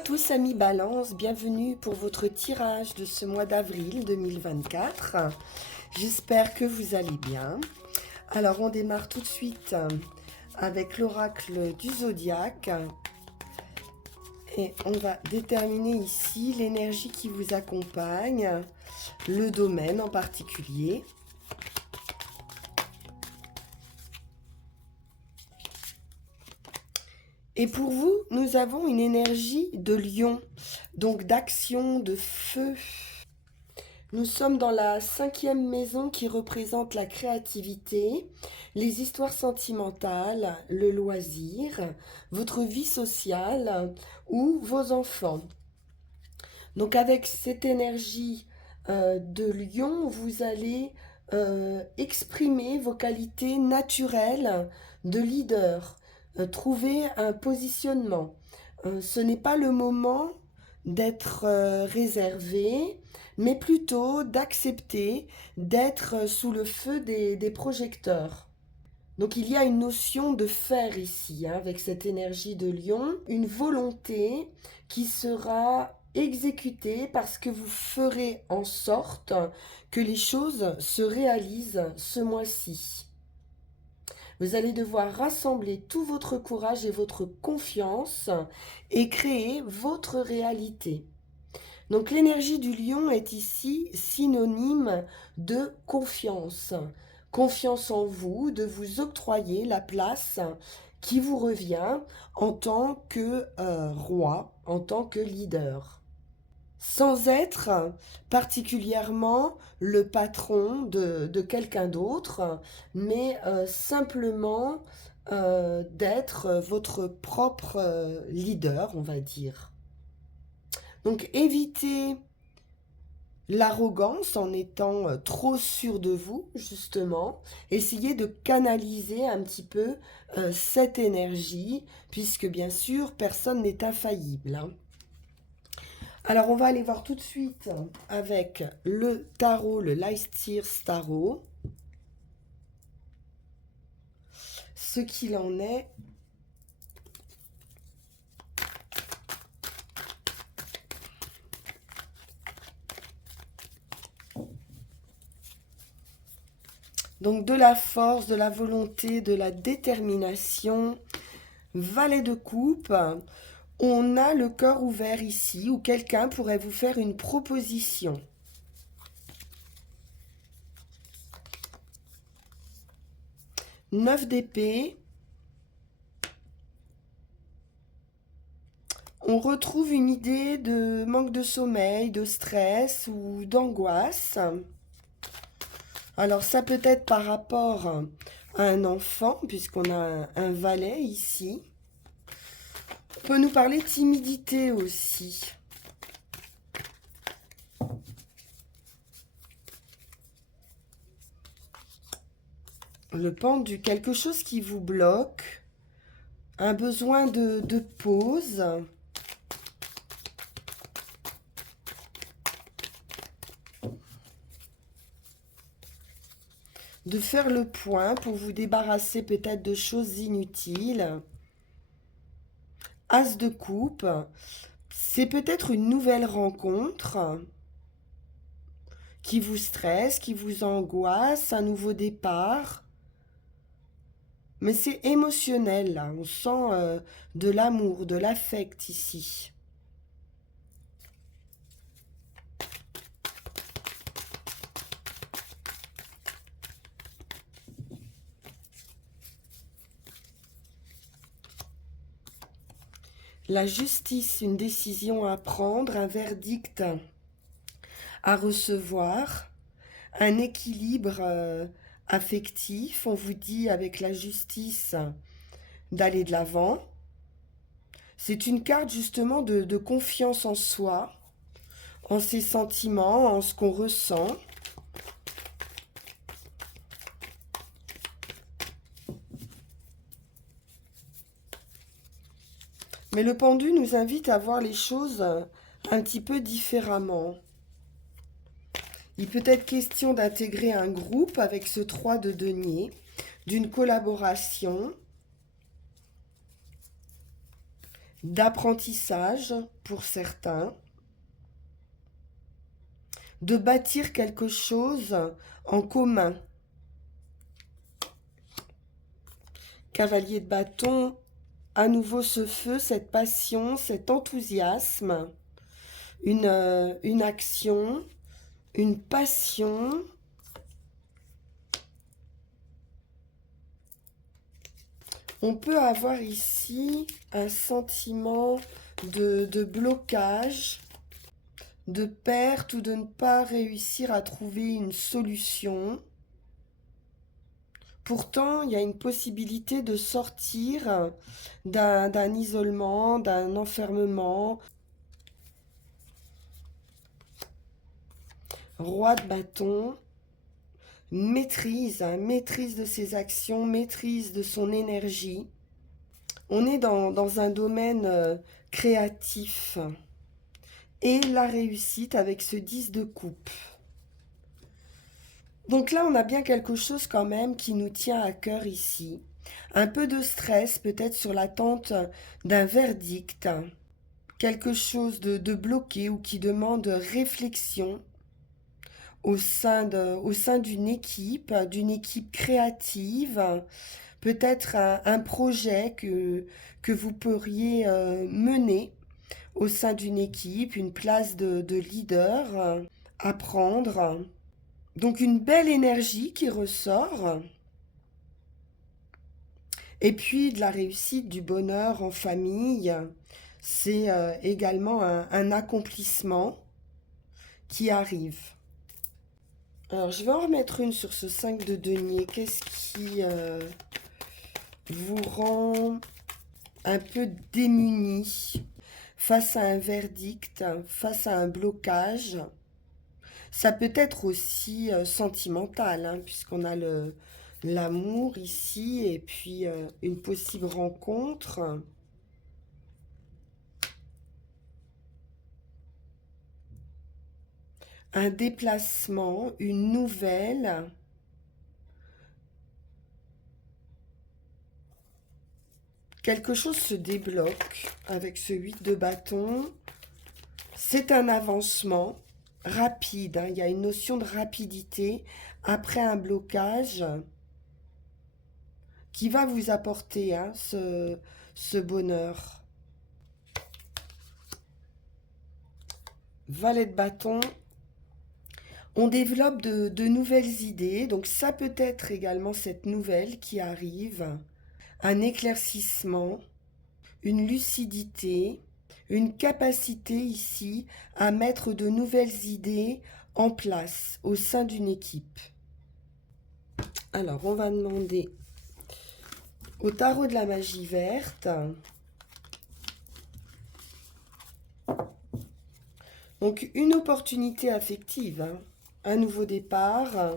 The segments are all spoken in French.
à tous amis Balance, bienvenue pour votre tirage de ce mois d'avril 2024. J'espère que vous allez bien. Alors on démarre tout de suite avec l'oracle du zodiaque. Et on va déterminer ici l'énergie qui vous accompagne, le domaine en particulier. Et pour vous, nous avons une énergie de lion, donc d'action, de feu. Nous sommes dans la 5e maison qui représente la créativité, les histoires sentimentales, le loisir, votre vie sociale ou vos enfants. Donc avec cette énergie de lion, vous allez exprimer vos qualités naturelles de leader. Trouver un positionnement. Ce n'est pas le moment d'être réservé, mais plutôt d'accepter d'être sous le feu des projecteurs. Donc il y a une notion de faire ici, hein, avec cette énergie de lion, une volonté qui sera exécutée parce que vous ferez en sorte que les choses se réalisent ce mois-ci. Vous allez devoir rassembler tout votre courage et votre confiance et créer votre réalité. Donc l'énergie du lion est ici synonyme de confiance. Confiance en vous, de vous octroyer la place qui vous revient en tant que roi, en tant que leader. Sans être particulièrement le patron de quelqu'un d'autre, mais simplement d'être votre propre leader, on va dire. Donc évitez l'arrogance en étant trop sûr de vous, justement. Essayez de canaliser un petit peu cette énergie, puisque bien sûr, personne n'est infaillible, hein. Alors, on va aller voir tout de suite avec le tarot, le Leicester Tarot, ce qu'il en est. Donc, de la force, de la volonté, de la détermination. Valet de coupe. On a le cœur ouvert ici, où quelqu'un pourrait vous faire une proposition. Neuf d'épée. On retrouve une idée de manque de sommeil, de stress ou d'angoisse. Alors ça peut être par rapport à un enfant, puisqu'on a un valet ici. On peut nous parler de timidité aussi. Le pendu, quelque chose qui vous bloque, un besoin de pause. De faire le point pour vous débarrasser peut-être de choses inutiles. As de coupe, c'est peut-être une nouvelle rencontre qui vous stresse, qui vous angoisse, un nouveau départ. Mais c'est émotionnel, là. On sent de l'amour, de l'affect ici. La justice, une décision à prendre, un verdict à recevoir, un équilibre affectif. On vous dit avec la justice d'aller de l'avant. C'est une carte justement de confiance en soi, en ses sentiments, en ce qu'on ressent. Mais le pendu nous invite à voir les choses un petit peu différemment. Il peut être question d'intégrer un groupe avec ce 3 de denier, d'une collaboration. d'apprentissage pour certains, de bâtir quelque chose en commun. Cavalier de bâton, à nouveau ce feu, cette passion, cet enthousiasme, une action, une passion. On peut avoir ici un sentiment de blocage, de perte ou de ne pas réussir à trouver une solution. Pourtant, il y a une possibilité de sortir d'un isolement, d'un enfermement. Roi de bâton, maîtrise, hein, maîtrise de ses actions, maîtrise de son énergie. On est dans un domaine créatif et la réussite avec ce 10 de coupe. Donc là, on a bien quelque chose quand même qui nous tient à cœur ici. Un peu de stress peut-être sur l'attente d'un verdict, quelque chose de bloqué ou qui demande réflexion au sein d'une équipe créative, peut-être un projet que vous pourriez mener au sein d'une équipe, une place de leader à prendre. Donc une belle énergie qui ressort. Et puis de la réussite, du bonheur en famille. C'est également un accomplissement qui arrive. Alors je vais en remettre une sur ce 5 de denier. Qu'est-ce qui vous rend un peu démuni face à un verdict, face à un blocage? Ça peut être aussi sentimental, hein, puisqu'on a l'amour ici et puis une possible rencontre. Un déplacement, une nouvelle. Quelque chose se débloque avec ce 8 de bâton. C'est un avancement rapide, hein. Il y a une notion de rapidité après un blocage qui va vous apporter hein, ce bonheur. Valet de bâton. On développe de nouvelles idées, donc ça peut être également cette nouvelle qui arrive, un éclaircissement, une lucidité, une capacité ici à mettre de nouvelles idées en place au sein d'une équipe. Alors, on va demander au tarot de la magie verte. Donc, une opportunité affective, hein, un nouveau départ.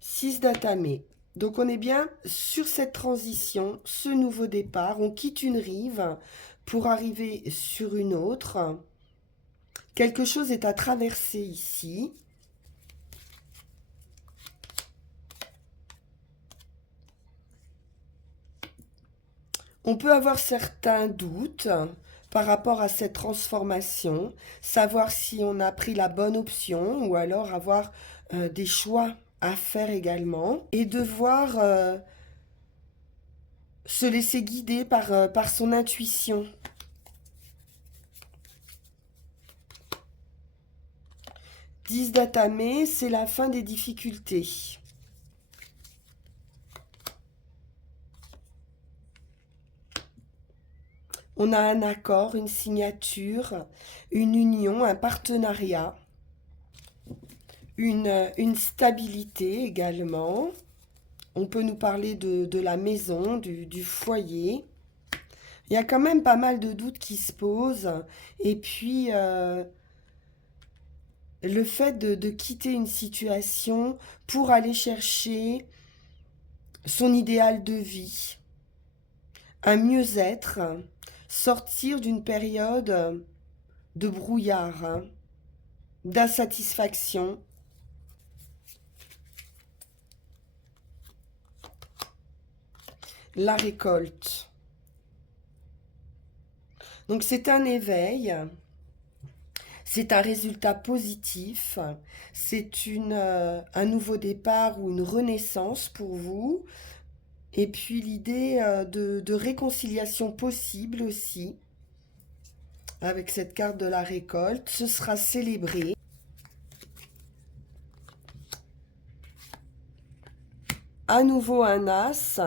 Six d'atamé. Donc on est bien sur cette transition, ce nouveau départ. On quitte une rive pour arriver sur une autre. Quelque chose est à traverser ici. On peut avoir certains doutes par rapport à cette transformation, savoir si on a pris la bonne option ou alors avoir des choix à faire également et devoir se laisser guider par son intuition. Dix d'atamé, c'est la fin des difficultés. On a un accord, une signature, une union, un partenariat, une stabilité également. On peut nous parler de la maison, du foyer. Il y a quand même pas mal de doutes qui se posent. Et puis, le fait de quitter une situation pour aller chercher son idéal de vie, un mieux-être, sortir d'une période de brouillard, hein, d'insatisfaction. La récolte. Donc c'est un éveil, c'est un résultat positif, c'est un nouveau départ ou une renaissance pour vous. Et puis l'idée de réconciliation possible aussi avec cette carte de la récolte. Ce sera célébré. À nouveau un as,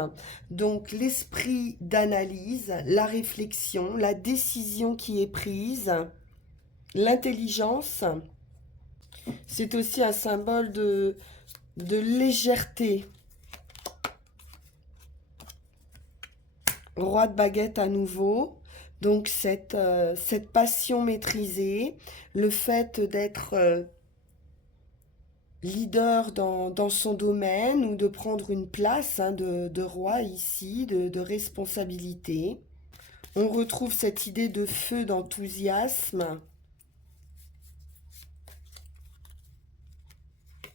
donc l'esprit d'analyse, la réflexion, la décision qui est prise, l'intelligence. C'est aussi un symbole de légèreté. Roi de baguette à nouveau. Donc cette passion maîtrisée, le fait d'être leader dans son domaine ou de prendre une place, hein, de roi ici, de responsabilité. On retrouve cette idée de feu, d'enthousiasme,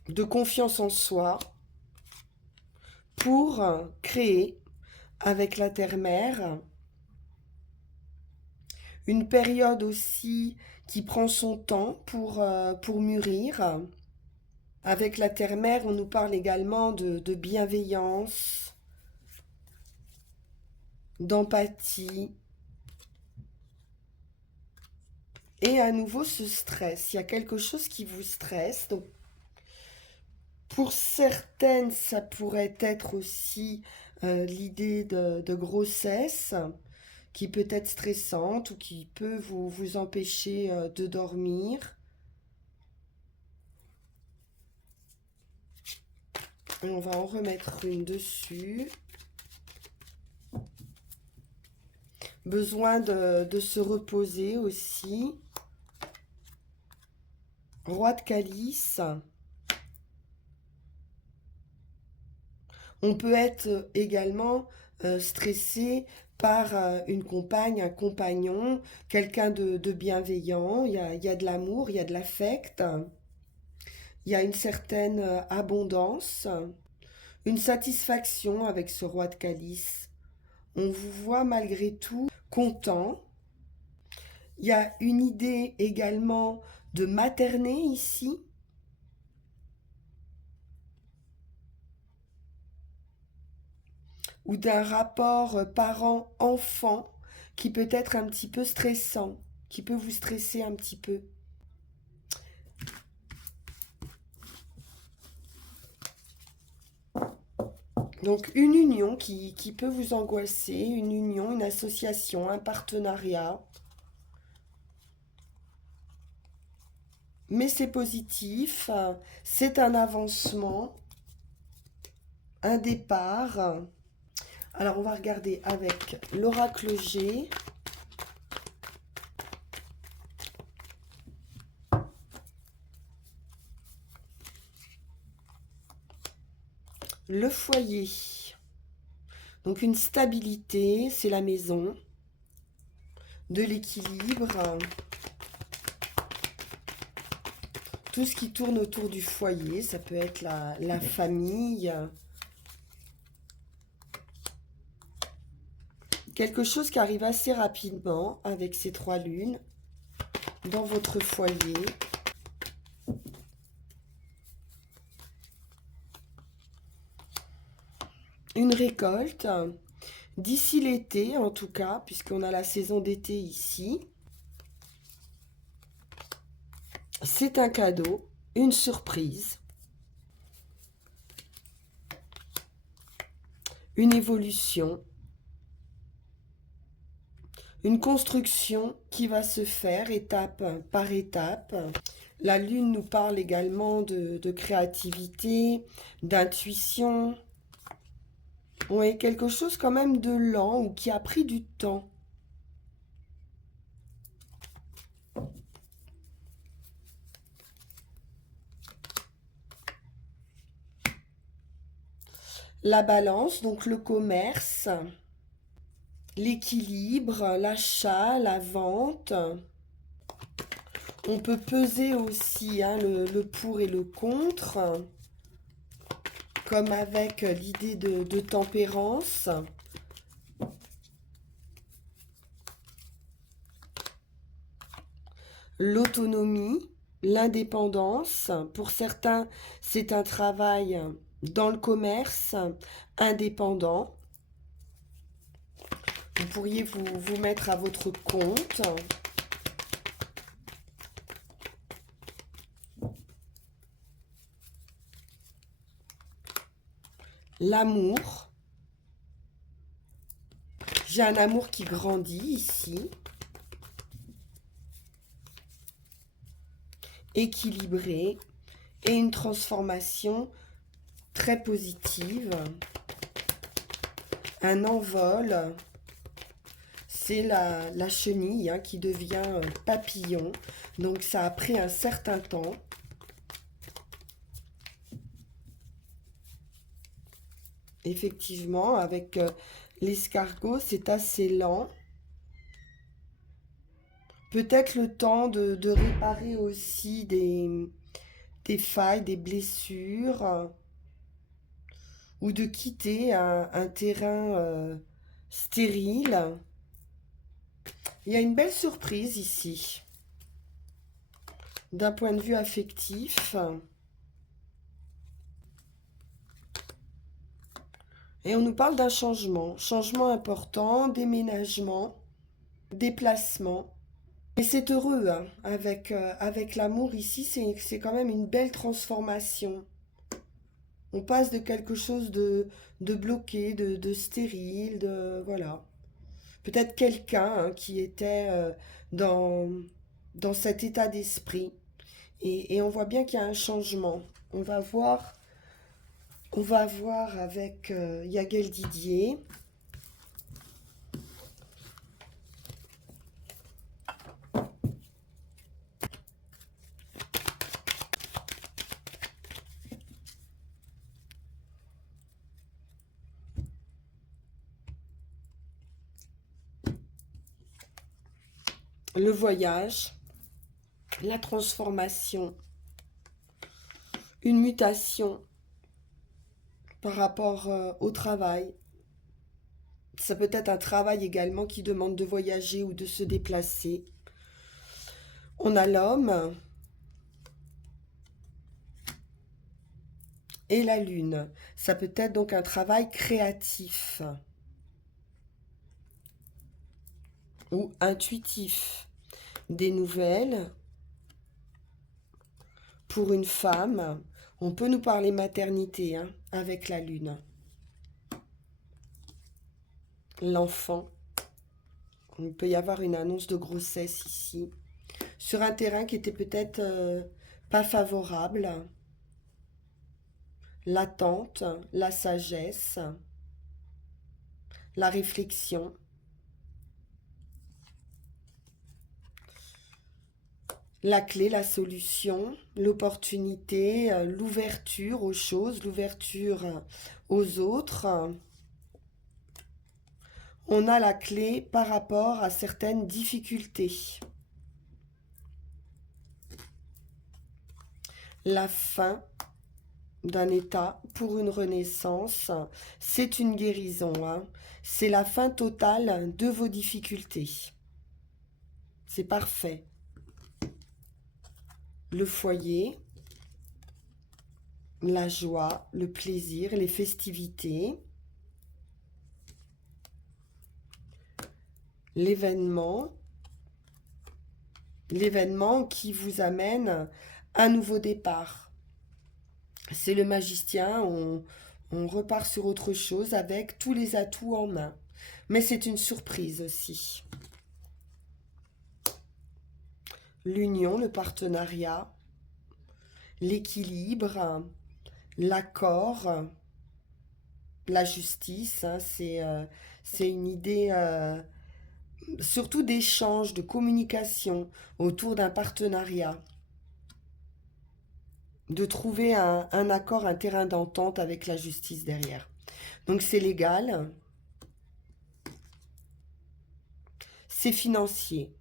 de confiance en soi pour créer avec la terre-mère. Une période aussi qui prend son temps pour mûrir. Avec la terre-mère, on nous parle également de bienveillance, d'empathie. Et à nouveau, ce stress. Il y a quelque chose qui vous stresse. Donc, pour certaines, ça pourrait être aussi l'idée de grossesse qui peut être stressante ou qui peut vous empêcher de dormir. Et on va en remettre une dessus. Besoin de se reposer aussi. Roi de calice. On peut être également stressé par une compagne, un compagnon, quelqu'un de bienveillant. Il y a de l'amour, il y a de l'affect. Il y a une certaine abondance, une satisfaction avec ce roi de calice. On vous voit malgré tout content. Il y a une idée également de materner ici. Ou d'un rapport parent-enfant qui peut être un petit peu stressant, qui peut vous stresser un petit peu. Donc une union qui peut vous angoisser, une union, une association, un partenariat. Mais c'est positif, c'est un avancement, un départ. Alors on va regarder avec l'oracle G. Le foyer. Donc une stabilité, c'est la maison. De l'équilibre. Tout ce qui tourne autour du foyer, ça peut être la famille. Quelque chose qui arrive assez rapidement avec ces 3 lunes dans votre foyer. Une récolte, d'ici l'été en tout cas, puisqu'on a la saison d'été ici. C'est un cadeau, une surprise, une évolution, une construction qui va se faire étape par étape. La lune nous parle également de créativité, d'intuition. Oui, quelque chose quand même de lent ou qui a pris du temps. La balance, donc le commerce, l'équilibre, l'achat, la vente. On peut peser aussi hein, le pour et le contre, comme avec l'idée de tempérance. L'autonomie, l'indépendance. Pour certains, c'est un travail dans le commerce, indépendant. Vous pourriez vous mettre à votre compte. L'amour. J'ai un amour qui grandit ici. Équilibré. Et une transformation très positive. Un envol. C'est la chenille hein, qui devient papillon. Donc ça a pris un certain temps. Effectivement, avec l'escargot, c'est assez lent. Peut-être le temps de réparer aussi des failles, des blessures, ou de quitter un terrain stérile. Il y a une belle surprise ici, d'un point de vue affectif. Et on nous parle d'un changement, changement important, déménagement, déplacement. Et c'est heureux, hein, avec l'amour ici, c'est quand même une belle transformation. On passe de quelque chose de bloqué, de stérile, voilà. Peut-être quelqu'un hein, qui était dans cet état d'esprit. Et on voit bien qu'il y a un changement. On va voir, on va voir avec Yagel Didier. Le voyage, la transformation, une mutation par rapport au travail. Ça peut être un travail également qui demande de voyager ou de se déplacer. On a l'homme et la lune. Ça peut être donc un travail créatif ou intuitif. Des nouvelles pour une femme. On peut nous parler maternité hein, avec la lune. L'enfant. Il peut y avoir une annonce de grossesse ici. Sur un terrain qui était peut-être pas favorable. L'attente, la sagesse, la réflexion. La clé, la solution, l'opportunité, l'ouverture aux choses, l'ouverture aux autres. On a la clé par rapport à certaines difficultés. La fin d'un état pour une renaissance, c'est une guérison. Hein. C'est la fin totale de vos difficultés. C'est parfait. Le foyer, la joie, le plaisir, les festivités, l'événement qui vous amène un nouveau départ. C'est le magicien, on repart sur autre chose avec tous les atouts en main. Mais c'est une surprise aussi. L'union, le partenariat, l'équilibre, l'accord, la justice, hein, c'est une idée surtout d'échange, de communication autour d'un partenariat, de trouver un accord, un terrain d'entente avec la justice derrière. Donc c'est légal, c'est financier.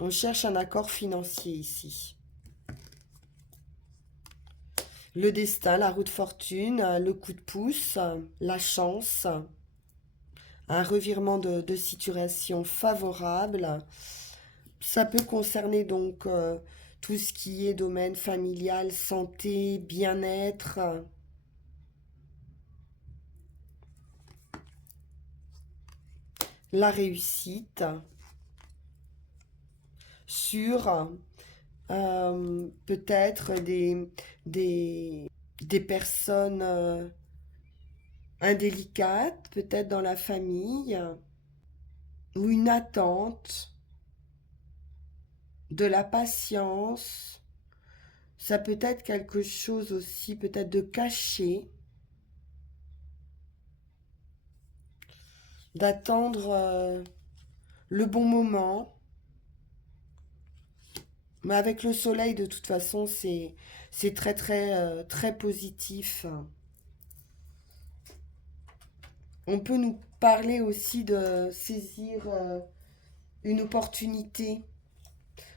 On cherche un accord financier ici. le destin, la roue de fortune, le coup de pouce, la chance, un revirement de situation favorable. Ça peut concerner donc tout ce qui est domaine familial, santé, bien-être, la réussite, sur peut-être des personnes indélicates, peut-être dans la famille, ou une attente, de la patience. Ça peut être quelque chose aussi, peut-être de caché, d'attendre le bon moment. Mais avec le soleil, de toute façon, c'est très très très positif. On peut nous parler aussi de saisir une opportunité,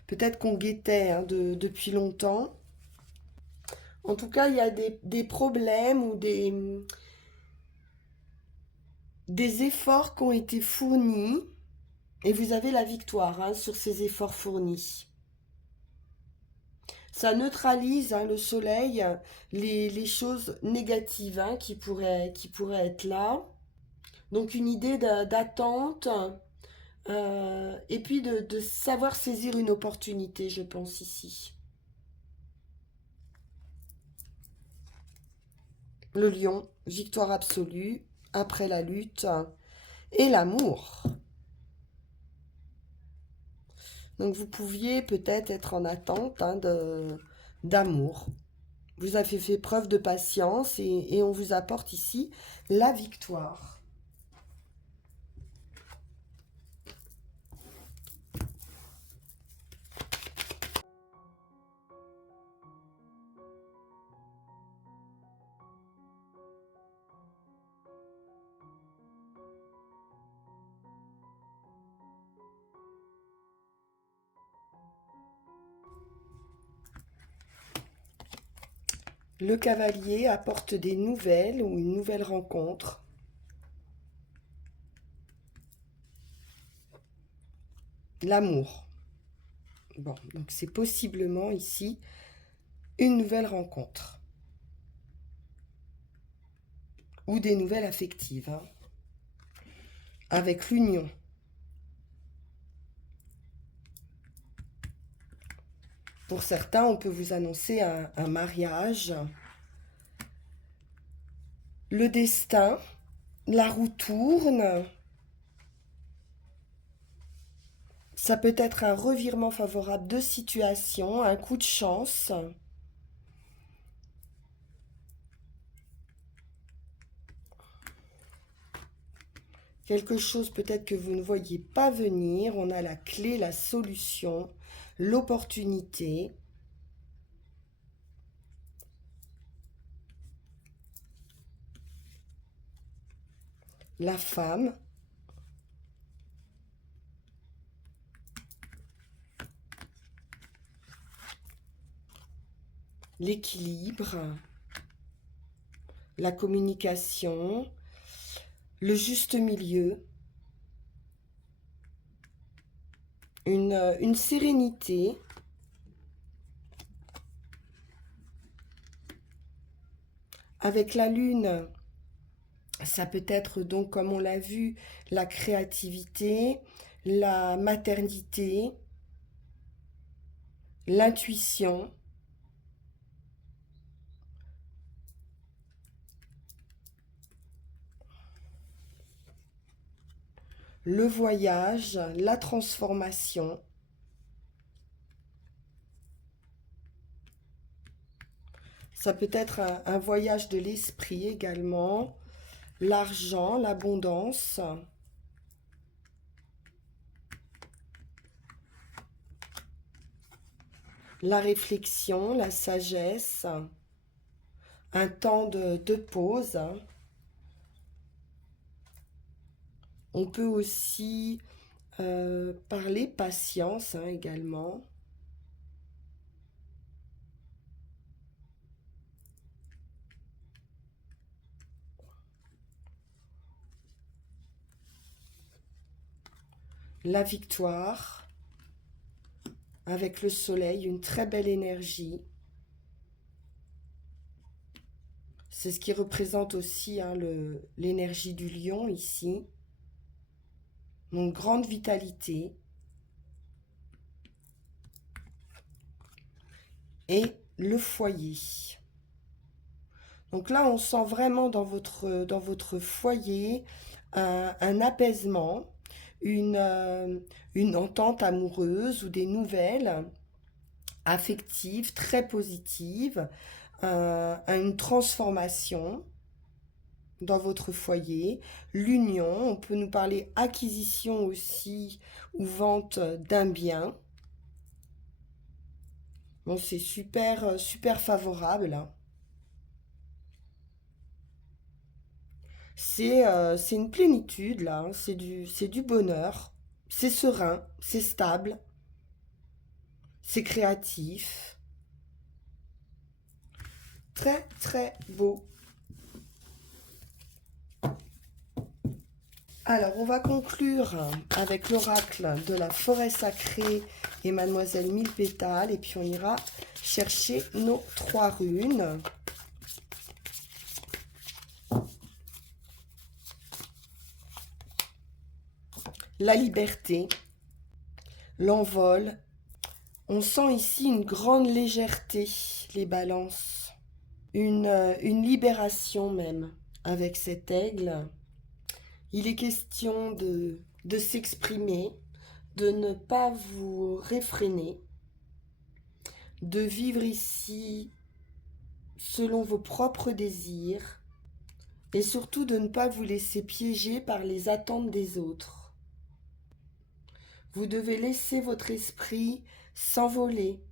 peut-être qu'on guettait hein, depuis longtemps. En tout cas, il y a des problèmes ou des efforts qui ont été fournis et vous avez la victoire hein, sur ces efforts fournis. Ça neutralise hein, le soleil, les choses négatives hein, qui pourraient être là. Donc une idée d'attente et puis de savoir saisir une opportunité, je pense ici. Le lion, victoire absolue, après la lutte, et l'amour. Donc vous pouviez peut-être être en attente hein, d'amour. Vous avez fait preuve de patience et on vous apporte ici la victoire. Le cavalier apporte des nouvelles ou une nouvelle rencontre. L'amour. Bon, donc c'est possiblement ici une nouvelle rencontre. Ou des nouvelles affectives. Hein, avec l'union. Pour certains, on peut vous annoncer un mariage. Le destin, la roue tourne. Ça peut être un revirement favorable de situation, un coup de chance. Quelque chose peut-être que vous ne voyez pas venir. On a la clé, la solution, l'opportunité. La femme. L'équilibre. La communication. Le juste milieu. Une sérénité. Avec la lune, ça peut être donc, comme on l'a vu, la créativité, la maternité, l'intuition, le voyage, la transformation. Ça peut être un voyage de l'esprit également, l'argent, l'abondance, la réflexion, la sagesse, un temps de pause. On peut aussi parler patience hein, également. la victoire, avec le soleil, une très belle énergie. C'est ce qui représente aussi hein, l'énergie du lion ici. Donc grande vitalité. Et le foyer. Donc là, on sent vraiment dans votre foyer un apaisement, une entente amoureuse ou des nouvelles affectives très positives, une transformation dans votre foyer, l'union, on peut nous parler acquisition aussi ou vente d'un bien. Bon, c'est super, super favorable, hein. C'est une plénitude là, hein. C'est du bonheur, c'est serein, c'est stable, c'est créatif. Très très beau. Alors, on va conclure avec l'oracle de la forêt sacrée et Mademoiselle Mille Pétales. Et puis, on ira chercher nos 3 runes. La liberté, l'envol. On sent ici une grande légèreté, les balances. Une libération même avec cet aigle. Il est question de s'exprimer, de ne pas vous réfréner, de vivre ici selon vos propres désirs et surtout de ne pas vous laisser piéger par les attentes des autres. Vous devez laisser votre esprit s'envoler,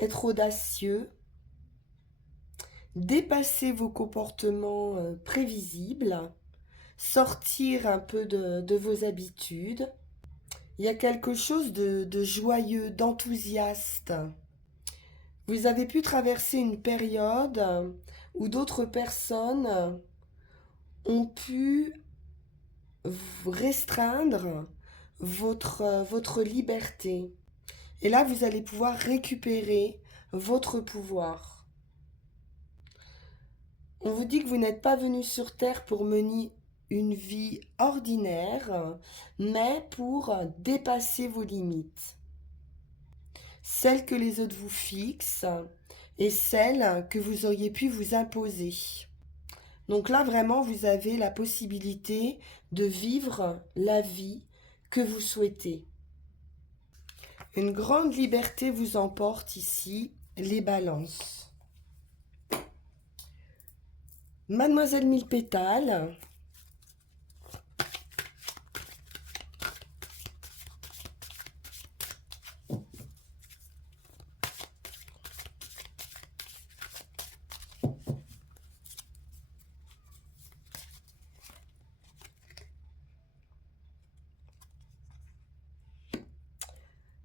être audacieux, dépasser vos comportements prévisibles, sortir un peu de vos habitudes. Il y a quelque chose de joyeux, d'enthousiaste. Vous avez pu traverser une période où d'autres personnes ont pu restreindre votre liberté. Et là, vous allez pouvoir récupérer votre pouvoir. On vous dit que vous n'êtes pas venu sur Terre pour mener une vie ordinaire, mais pour dépasser vos limites. Celles que les autres vous fixent et celles que vous auriez pu vous imposer. Donc là, vraiment, vous avez la possibilité de vivre la vie que vous souhaitez. Une grande liberté vous emporte ici, les balances. Mademoiselle Mille Pétales.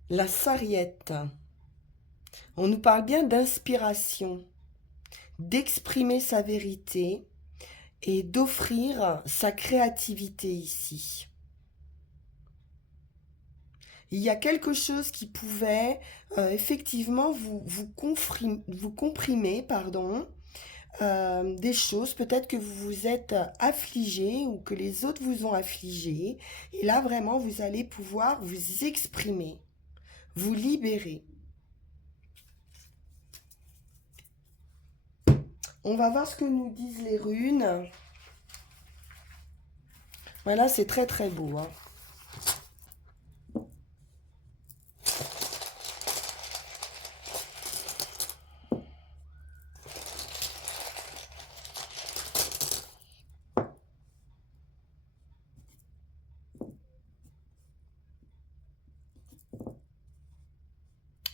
La sarriette. On nous parle bien d'inspiration, d'exprimer sa vérité et d'offrir sa créativité ici. Il y a quelque chose qui pouvait effectivement vous comprimer, pardon, des choses, peut-être que vous vous êtes affligé ou que les autres vous ont affligé. Et là, vraiment, vous allez pouvoir vous exprimer, vous libérer. On va voir ce que nous disent les runes. Voilà, c'est très très beau, hein.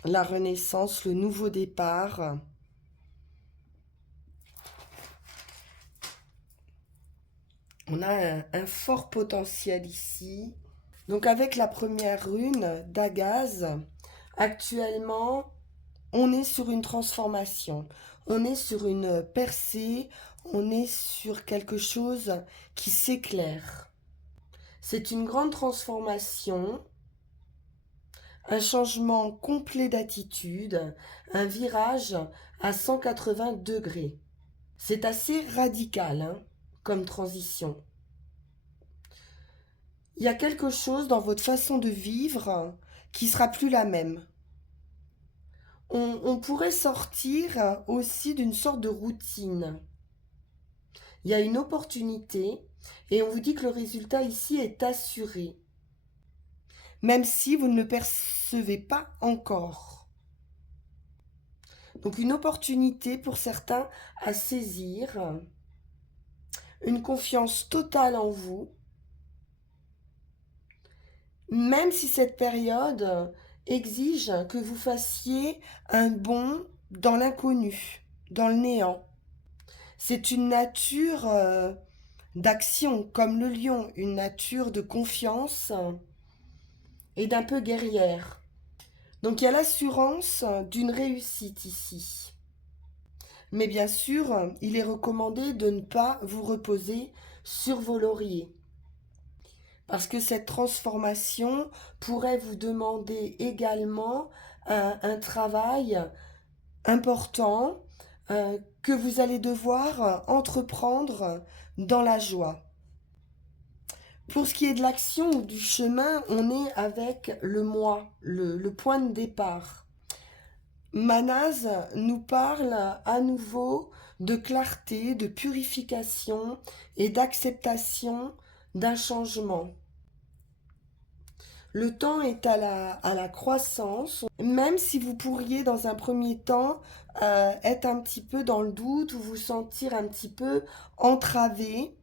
La renaissance, le nouveau départ. On a un fort potentiel ici. Donc avec la première rune d'Agaz, actuellement, on est sur une transformation. On est sur une percée. On est sur quelque chose qui s'éclaire. C'est une grande transformation, un changement complet d'attitude, un virage à 180 degrés. C'est assez radical, hein, comme transition. Il y a quelque chose dans votre façon de vivre qui sera plus la même. On pourrait sortir aussi d'une sorte de routine. Il y a une opportunité et on vous dit que le résultat ici est assuré, même si vous ne le percevez pas encore. Donc une opportunité pour certains à saisir, une confiance totale en vous, même si cette période exige que vous fassiez un bond dans l'inconnu, dans le néant. C'est une nature d'action, comme le lion, une nature de confiance et d'un peu guerrière. Donc il y a l'assurance d'une réussite ici. Mais bien sûr, il est recommandé de ne pas vous reposer sur vos lauriers. Parce que cette transformation pourrait vous demander également un travail important que vous allez devoir entreprendre dans la joie. Pour ce qui est de l'action ou du chemin, on est avec le moi, le point de départ. Manaz nous parle à nouveau de clarté, de purification et d'acceptation d'un changement. Le temps est à la croissance, même si vous pourriez dans un premier temps être un petit peu dans le doute ou vous sentir un petit peu entravé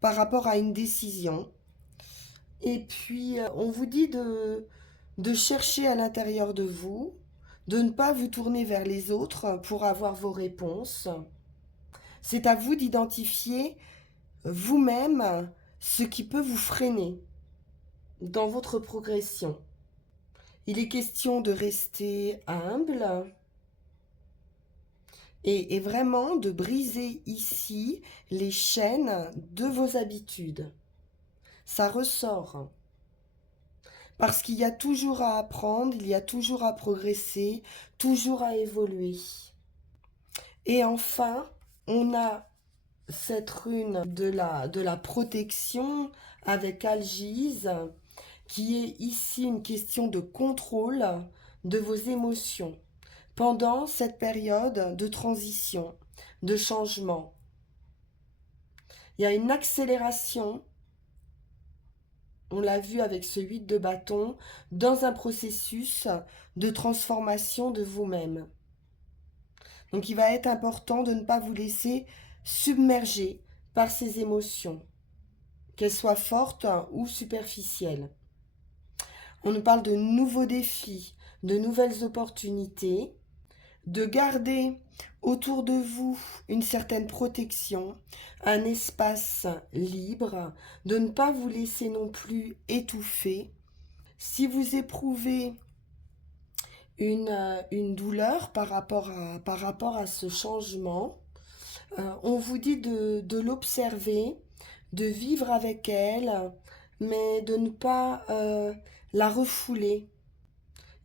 par rapport à une décision. Et puis, on vous dit de chercher à l'intérieur de vous, de ne pas vous tourner vers les autres pour avoir vos réponses. C'est à vous d'identifier vous-même ce qui peut vous freiner dans votre progression. Il est question de rester humble et vraiment de briser ici les chaînes de vos habitudes. Ça ressort. Parce qu'il y a toujours à apprendre, il y a toujours à progresser, toujours à évoluer. Et enfin, on a cette rune de la protection avec Algise, qui est ici une question de contrôle de vos émotions pendant cette période de transition, de changement. Il y a une accélération, on l'a vu avec ce 8 de bâton, dans un processus de transformation de vous-même. Donc il va être important de ne pas vous laisser submerger par ces émotions, qu'elles soient fortes ou superficielles. On nous parle de nouveaux défis, de nouvelles opportunités, de garder autour de vous une certaine protection, un espace libre, de ne pas vous laisser non plus étouffer. Si vous éprouvez une douleur par rapport à ce changement, on vous dit de l'observer, de vivre avec elle, mais de ne pas la refouler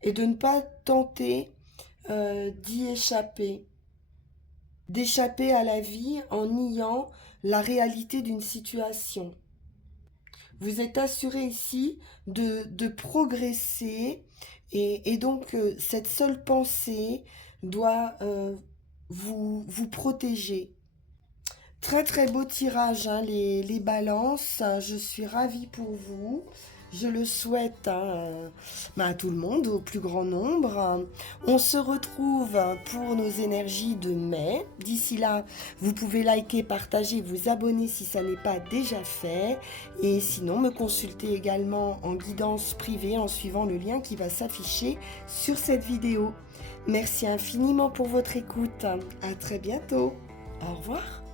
et de ne pas tenter d'y échapper, d'échapper à la vie en niant la réalité d'une situation. Vous êtes assuré ici de progresser et donc cette seule pensée doit vous protéger. Très très beau tirage, hein, les balances. Je suis ravie pour vous. Je le souhaite à tout le monde, au plus grand nombre. On se retrouve pour nos énergies de mai. D'ici là, vous pouvez liker, partager, vous abonner si ça n'est pas déjà fait. Et sinon, me consulter également en guidance privée en suivant le lien qui va s'afficher sur cette vidéo. Merci infiniment pour votre écoute. À très bientôt. Au revoir.